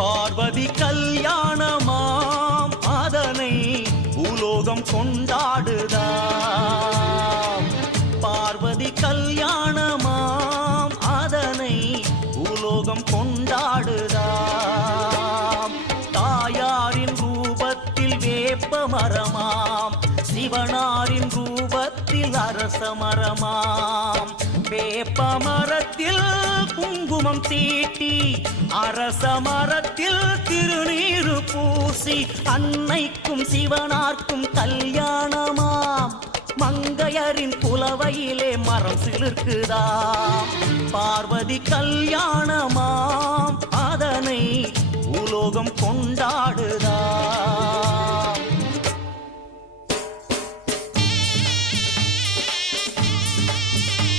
பார்வதி கல்யாணமாம் அதனை பூலோகம் கொண்டாடுதாம். பார்வதி கல்யாணமாம் அதனை பூலோகம் கொண்டாடுதாம். தாயாரின் ரூபத்தில் வேப்ப மரமாம், சிவனாரின் ரூபத்தில் அரச மரமாம். வேப்ப மரத்தில் குங்குமம் தீட்டி, அரச மரத்தில் திருநீரு பூசி, அன்னைக்கும் சிவனார்க்கும் கல்யாணமாம். மங்கையரின் புலவையிலே மரம் சிலிர்க்குதாம். பார்வதி கல்யாணமாம் அதனை பூலோகம் கொண்டாடுதாம்.